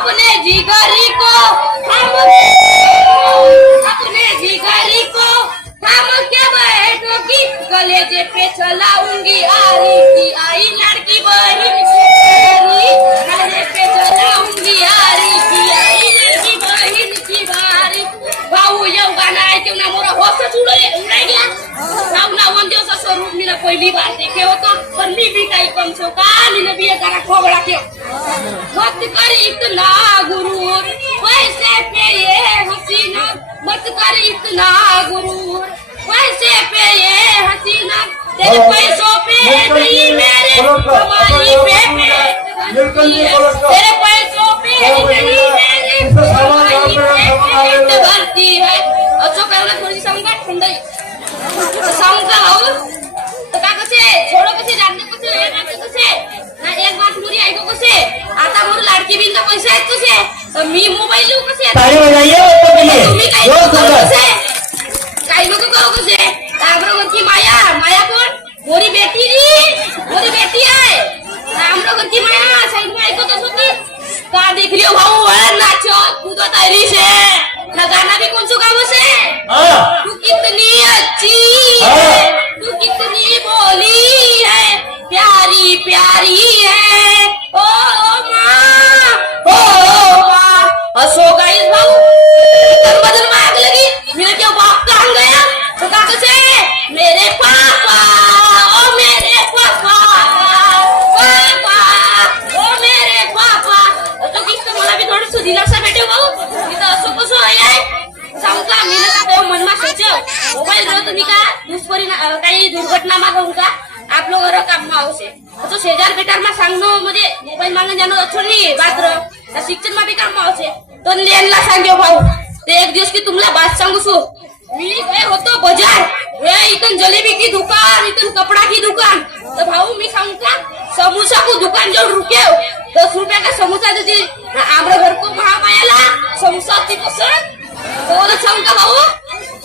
अपने जिगरी को हम अपने जिगरी को हम क्या बैठोगी कलेजे पे चलाऊंगी आरी की आई लड़की बहन की कलेजे पे चलाऊंगी आरी की आई लड़की बहन की बारी भाऊ येऊ गाणं ऐकून ना मोरा होसच उडाय गया भाऊ ना वन दिवस असं रूप मी ना पहिली बार देखे होतो पण मी भी काही कम छो का मी भी जरा खोबड़ा क्यों मत कर इतना गुरूर पैसे पे ये हसीना मत कर इतना गुरूर पैसे पे ये हसीना तेरे पैसों पे नहीं मेरे हमारी तेरे पैसों पे नहीं मेरे हमारी पेट भरती है अच्छा पहले थोड़ी समझा ठंडी समझा हो तो का कसे छोड़ो कसे जानने कसे हे ना कसे ना एक बात मुरी ऐको कसे आता मोर लाडकी बिन तर पैसे आहेत कसे तर मी मोबाईल लिहू कसे ताली बजाइए उसको के लिए तुम्ही काही जोर करू से कसे काही लोक करू कसे आमरो घर की माया माया कोण मोरी बेटी आहे आमरो घर की माया साइड में ऐको तो सुनी का देख लियो भाऊ नाचो कूदो तैयारी से ना गाना भी कौन सा गावो से हाँ तू कितनी अच्छी है तू कितनी बोली है प्यारी प्यारी है ओ माँ हंसो गाइस भाऊ बदल में आग लगी मेरे क्या बाप कहाँ गया तो कहा से मेरे पापा ओ मेरे पापा पापा ओ मेरे पापा तो किसने बोला भी थोड़ा सा दिलासा बैठे भाऊ इधर असो कसो आहे सांगता मी ना तो मनमा सोचो मोबाईल रो तुम्ही का दुष्परिणाम काही दुर्घटना मागवून का आप लोग रो काम आवशे तो शेजार बेटार मा सांगनो मध्ये मोबाईल मागून जानो अच्छो नाही बात्र त्या शिक्षण मा बी काम आवशे तो लेनला सांगयो भाऊ ते एक दिवस की तुमला बात सांगू सो मी काय होतो बाजार हे इथून जलेबी की दुकान इथून कपड़ा की दुकान तो भाऊ मी सांगू का समोसा को दुकान जो रुके 10 रुपया का समोसा दे आमरे घर को महामायाला समोसा ती पसंद तो सांग का भाऊ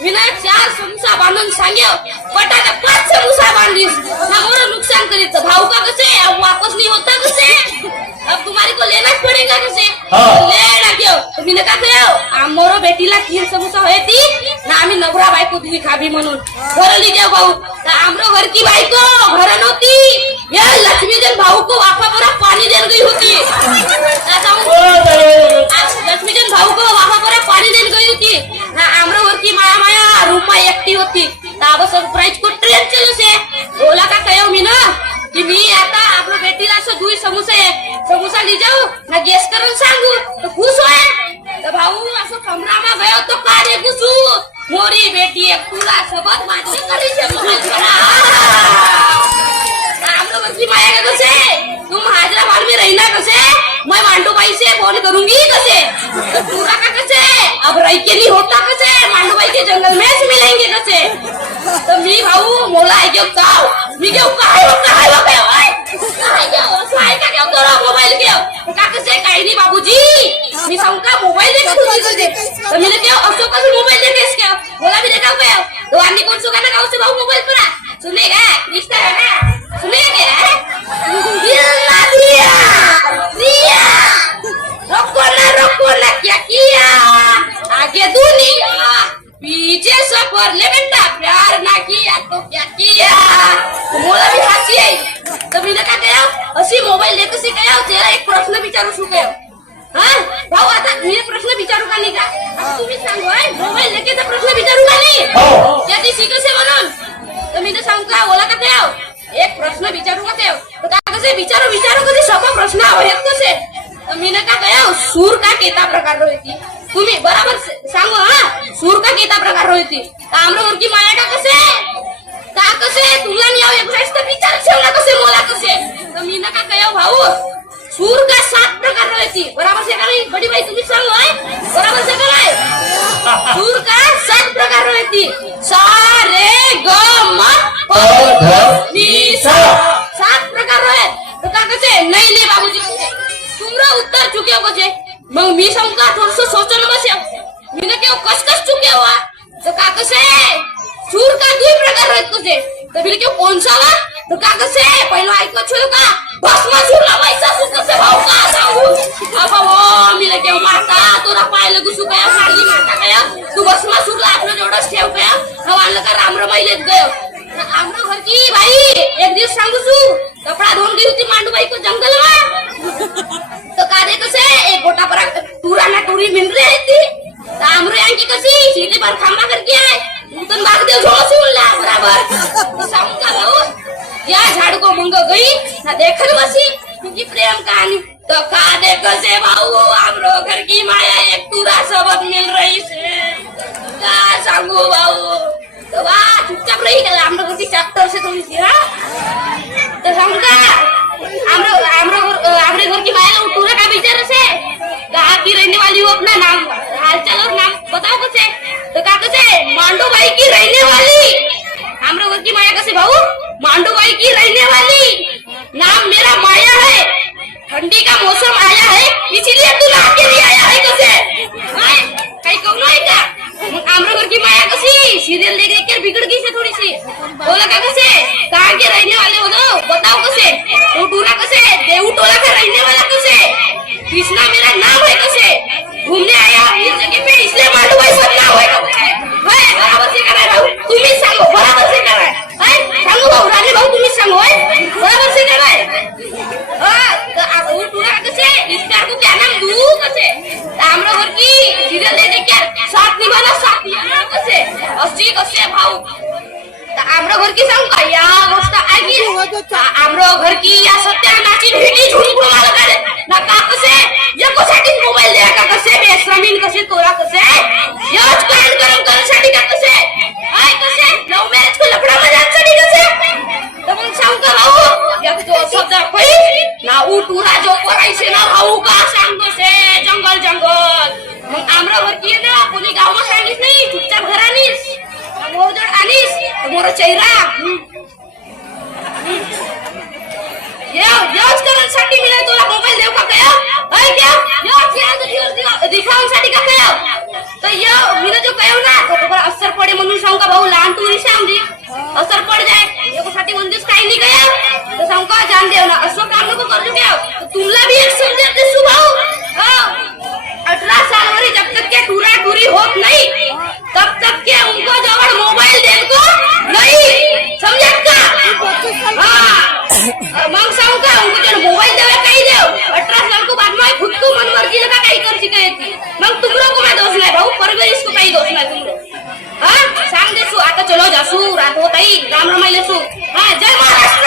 विना 4 समोसा बांधून सांग्यो पटाका 5 समोसा बांधीस ना मोर नुकसान करीत भाऊ का कसे अब वापस नहीं होता कसे अब तुम्हारे को लेना पड़ेगा कसे लेना क्यों तुम्ही नका कयो आमरो बेटीला 3 समोसा होय ती ना आम्ही नवरा बायको दुई खाबी म्हणून घर ली जाऊ भाऊ तर आमरो घर की बायको घर नव्हती या लक्ष्मीजन भाऊ को वाफा भरा पानी देन गई होती लक्ष्मीजन भाऊ को वाफा भरा पानी देन गई होती ना आमरो घर की माया माया रूपा एकटी होती ताब सरप्राइज को ट्रेन चलो से बोला का कयो मी ना कि मी आता आपल्या बेटीला असं दुई समोसा ली जाऊ ना गेस करून सांगू तो खुश होय तर भाऊ असं कमरामा गयो तो कारे खुशू मोरी बेटी एक तुला सबत माती करी से हम लोग की माया का कसे तुम हाजरा माल में रहना कसे मैं मांडू भाई से फोन करूंगी कसे तो पूरा का कसे अब रही के नहीं होता कसे मांडू भाई के जंगल में से मिलेंगे कसे तो मी भाऊ मोला है क्यों काव मी क्यों काय हो बे ओए काय का क्यों करो मोबाइल क्यों का कसे काही नहीं बाबूजी मी सांगू का मोबाइल देखा तुझी कसे तो मैंने क्यों असो का मोबाइल देखे क्या बोला भी देखा पे तो आनी कौन सो गाना गाओ से भाऊ मोबाइल पर सुनेगा रिश्ता है ना सुनेगा दिया रोको ना क्या किया आगे दुनिया पीछे सफर ले बेटा प्यार ना किया तो क्या किया मोला भी हंसी आई तो मैंने क्या कहा हसी मोबाइल लेके से कहा तेरा एक प्रश्न विचारू शू कयो हाँ भाऊ आता मी प्रश्न विचारू का नाही का आता तुम्ही सांगो मोबाइल लेके तर प्रश्न विचारू का नाही त्याची शिकसे म्हणून तो मी सांगू का बोला का कयो एक प्रश्न विचारू का कयो तो का कसे विचारू कसे सोपा प्रश्न आहेत कसे तो मी का कयो सूर का केता प्रकार होती तुम्ही बराबर सांगो हा सूर का केता प्रकार होती आमरो घर की माया का कसे तुला नाही आव एक प्रश्न विचार ठेवला कसे मोला कसे तो मी का कयो भाऊ सूर का 7 प्रकार होती बराबर से का नाही बड़ी भाई तुम्ही सांगो आहे बराबर से का नाही सूर का 7 प्रकार होती सा रे ग म प ध नि सा 7 प्रकार है तो का कसे नहीं ले बाबूजी तुमरा उत्तर चुके हो कसे मग मी सांगू का थोडस सोचन बसे मी ना क्यों कस चुके हो तो का कसे सूर का 2 प्रकार है कसे तो फिर क्यों कौन सा वा तो का कसे पहिला ऐको छो का भस्मासुर ला वैसा सुख से भाऊ का सांगू बाबा वो मी महिलेत गयो आमरो घर की भाई एक दिवस सांगू छू कपड़ा धोन गई थी मांडू भाई को जंगल में तो का देखो से एक गोटा पर टूरा ना टूरी मिल रही थी तो आमरो यांकी कशी सीधे पर खंबा करके आए उतन भाग दे झोसी उल्ला बराबर तो सांगू का भाऊ या झाड़ को मंग गई ना देखल बसी क्योंकि प्रेम कहानी तो का देखो से भाऊ आमरो घर की माया एक टूरा सबक मिल रही से का सांगू भाऊ तो वाह चुपचाप रही गया आमरो घर की चैप्टर से थोड़ी सी हाँ तो सांगू का आमरे घर की माया टूरा का विचार से कहाँ की रहने वाली हो अपना नाम हालचाल और नाम बताओ कैसे तो का कैसे मांडू भाई की रहने वाली आमरो घर की माया कैसे भाऊ मांडू भाई की रहने वाली नाम मेरा माया है ठंडी का मौसम आया है इसीलिए तू ला के लिए आया है कैसे कहीं कौन है क्या आमरो घर की माया कैसी सीरियल देख देख कर बिगड़ गई से थोड़ी सी बोला क्या कैसे कहाँ के रहने वाले हो तो बताओ कैसे तो टूरा कैसे देव टोला का रहने वाला कैसे कृष्णा मेरा नाम है कैसे घूमने आया इस जगह पे इसलिए मांडू भाई सब नाम है बराबर से कर रहा है भाऊ तुम ही सांगो बराबर से कर रहा है सांगो भाऊ रानी भाऊ तुम ही सांगो बराबर से कर रहा है तो आप वो टूरा कैसे इसका को क्या नाम दू कैसे आमरो घर की सीरियल दे देख क्या साथ निभाना साथ निभाना कैसे अस्सी कैसे भाऊ आमरो घर की सांग का या गोष्ट आगी आमरो घर की या सत्यानाची भेटी झुंड माल करे ना का कसे या कोसाठी मोबाईल द्या का कसे बेश्रमीन कसे तोरा कसे याच कांड गरम करण्यासाठी का कसे हाय कसे लव मॅरेज को लफडा मजाकसाठी कसे तर मग सांग का भाऊ या तो सदा पई ना उठुरा जो करायचे ना भाऊ का सांग कसे जंगल जंगल मग आमरो घर की ना कोणी गाव में सांगित नाही चुपचाप घरानीस मोरजड आलीस मोर चेहरा याच करण्यासाठी मी तुला मोबाईल देऊ का काय हाय क्या दिखावण्यासाठी का काय तो ये मी जो कहो ना तो पर असर पड़े म्हणून सांग का भाऊ लहान टुरी सांगली असर पड़ जाए ये साठी म्हणजे काही नाही गया तो सांग का जान देव ना असं काम नको करू क्या तो तुमला भी एक समझ दे सु भाऊ 18 साल वरी जब तक के टूरा टूरी होत नहीं तब तक के उनको जवळ मोबाईल देनको नहीं समझा का हाँ मग सांगू का उनको जर मोबाईल देवे काही देव 18 साल को बाद में खुद को मन मर्जी लगा काही कर शिकाय थी मग तुमरो को मैं दोष नहीं भाऊ परवरिश को काही दोष नहीं तुमरो हाँ सांग देसू आता चलो जासू रात होत आई राम रमाइले सू हाँ जय महाराष्ट्र